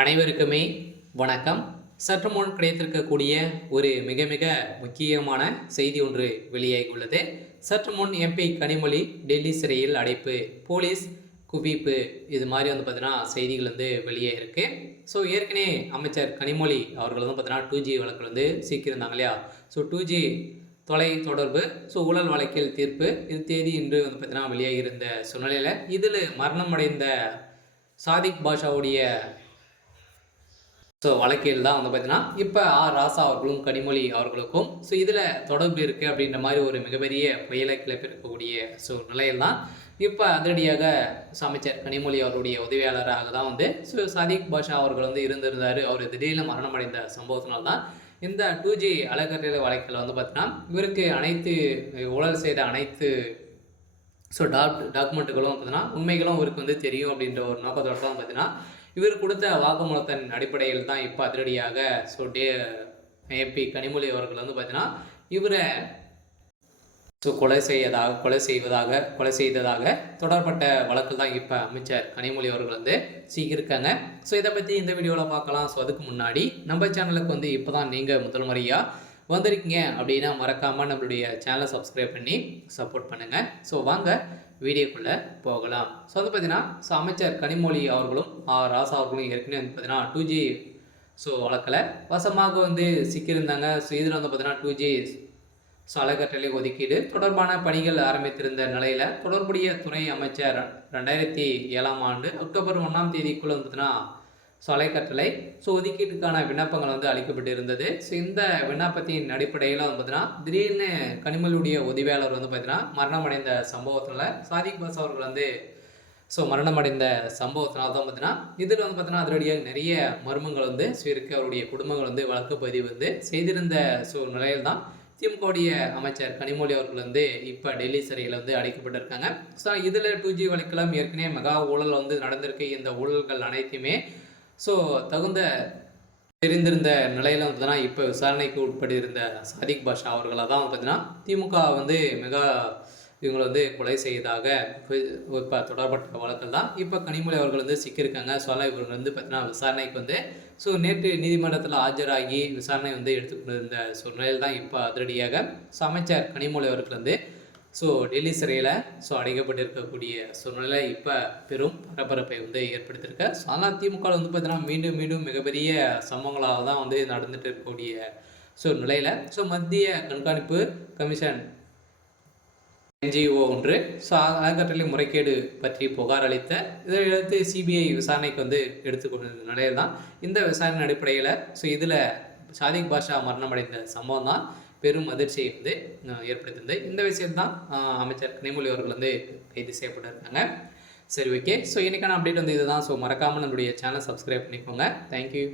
அனைவருக்குமே வணக்கம். சற்று முன் கிடைத்திருக்கக்கூடிய ஒரு மிக மிக முக்கியமான செய்தி ஒன்று வெளியாகியுள்ளது. சற்று முன் எம்பி கனிமொழி டெல்லி சிறையில் அடைப்பு, போலீஸ் குவிப்பு, இது மாதிரி பார்த்தீங்கன்னா செய்திகள் வெளியே இருக்கு. ஸோ ஏற்கனவே அமைச்சர் கனிமொழி அவர்கள் பார்த்தீங்கன்னா 2G வழக்கில் சிக்கியிருந்தாங்க இல்லையா? ஸோ 2G தொலை தொடர்பு ஊழல் வழக்கில் தீர்ப்பு இது தேதி இன்று பார்த்தீங்கன்னா வெளியாகி இருந்த சூழ்நிலையில் இதில் மரணம் அடைந்த சாதிக் பாஷாவுடைய வழக்கில் தான் பார்த்தீங்கன்னா இப்போ ராசா அவர்களும் கனிமொழி அவர்களுக்கும் இதில் தொடர்பு இருக்குது அப்படின்ற மாதிரி ஒரு மிகப்பெரிய புயலை கிளப்பிருக்கக்கூடிய நிலையில் தான் இப்போ அதிரடியாக அமைச்சர் கனிமொழி அவருடைய உதவியாளராக தான் சாதிக் பாஷா அவர்கள் இருந்திருந்தார். அவர் திடீர்னு மரணம் அடைந்த சம்பவத்தினால்தான் இந்த 2G அலக்கட்டளை வழக்கில் பார்த்தீங்கன்னா இவருக்கு அனைத்து ஊழல் செய்த அனைத்து டாக்குமெண்ட்டுகளும் பார்த்தீங்கன்னா உண்மைகளும் இவருக்கு தெரியும் அப்படின்ற ஒரு நோக்கத்தோடு தான் பார்த்தீங்கன்னா இவர் கொடுத்த வாக்குமூலத்தின் அடிப்படையில் தான் இப்போ அதிரடியாக எம்பி கனிமொழி அவர்கள் பார்த்தீங்கன்னா இவரை கொலை செய்ததாக தொடரப்பட்ட வழக்கில் தான் இப்போ அமைச்சர் கனிமொழி அவர்கள் சீக்கிருக்காங்க. இதை பற்றி இந்த வீடியோவில் பார்க்கலாம். அதுக்கு முன்னாடி நம்ம சேனலுக்கு இப்போ தான் நீங்கள் முதல் முறையாக வந்திருக்கீங்க அப்படின்னா மறக்காமல் நம்மளுடைய சேனலை சப்ஸ்கிரைப் பண்ணி சப்போர்ட் பண்ணுங்கள். வாங்க வீடியோக்குள்ளே போகலாம். பார்த்தீங்கன்னா அமைச்சர் கனிமொழி அவர்களும் ராசா அவர்களும் ஏற்கனவே பார்த்தீங்கன்னா 2G வழக்கில் வசமாக சிக்கியிருந்தாங்க. இதில் பார்த்தீங்கன்னா 2G அலக்கட்டளை ஒதுக்கீடு தொடர்பான பணிகள் ஆரம்பித்திருந்த நிலையில் தொடர்புடைய துறை அமைச்சர் 2007ஆம் ஆண்டு அக்டோபர் 1ஆம் தேதிக்குள்ளே பார்த்தீங்கன்னா அலைக்கட்டளை ஒதுக்கீட்டுக்கான விண்ணப்பங்கள் அளிக்கப்பட்டு இருந்தது. இந்த விண்ணப்பத்தின் அடிப்படையில் பார்த்தீங்கன்னா திடீர்னு கனிமொழியுடைய உதவியாளர் பார்த்தீங்கன்னா மரணமடைந்த சம்பவத்தில் சாதிக் பாஸ் அவர்கள் மரணமடைந்த சம்பவத்தினால் தான் பார்த்தீங்கன்னா இதில் பார்த்தீங்கன்னா அதிரடியாக நிறைய மர்மங்கள் இருக்கு. அவருடைய குடும்பங்கள் வழக்கு பதிவு செய்திருந்த நிலையில் தான் திமுகவுடைய அமைச்சர் கனிமொழி அவர்கள் இப்போ டெல்லி சிறையில் அடைக்கப்பட்டிருக்காங்க. இதில் 2G வழக்கிலும் ஏற்கனவே மெகா ஊழல் நடந்திருக்கு. இந்த ஊழல்கள் அனைத்துமே தகுந்த தெரிந்திருந்த நிலையில் பார்த்தீங்கன்னா இப்போ விசாரணைக்கு உட்பட்டிருந்த சாதிக் பாஷா அவர்களை தான் பார்த்தீங்கன்னா திமுக மெகா இவங்களை கொலை செய்ததாக இப்போ தொடரப்பட்ட வழக்கில் தான் இப்போ கனிமொழி அவர்கள் சிக்கியிருக்காங்க. இவர்கள் பார்த்தீங்கன்னா விசாரணைக்கு நேற்று நீதிமன்றத்தில் ஆஜராகி விசாரணை எடுத்துக்கொண்டு இருந்த சூழ்நிலையில் தான் இப்போ அதிரடியாக அமைச்சர் கனிமொழி அவர்கள் டெல்லி சிறையில் அடைக்கப்பட்டிருக்கக்கூடிய சூழ்நிலை இப்போ பெரும் பரபரப்பை ஏற்படுத்தியிருக்க. ஆனால் திமுக பார்த்தீங்கன்னா மீண்டும் மீண்டும் மிகப்பெரிய சம்பவங்களாக தான் நடந்துட்டு இருக்கக்கூடிய நிலையில் மத்திய கண்காணிப்பு கமிஷன் NGO ஒன்று அறக்கட்டளை முறைகேடு பற்றி புகார் அளித்த இதையடுத்து CBI விசாரணைக்கு எடுத்துக்கொண்ட நிலையில் தான் இந்த விசாரணை அடிப்படையில் இதில் சாதிக் பாஷா மரணமடைந்த சம்பவம் தான் பெரும் அதிர்ச்சியை ஏற்படுத்தியிருந்தது. இந்த விஷயத்தான் அமைச்சர் கனிமொழி அவர்கள் கைது செய்யப்பட்டிருக்காங்க. சரி, ஓகே. இன்றைக்கான அப்டேட் இதுதான். மறக்காமல் நம்மளுடைய சேனல் சப்ஸ்கிரைப் பண்ணிக்கோங்க. தேங்க்யூ.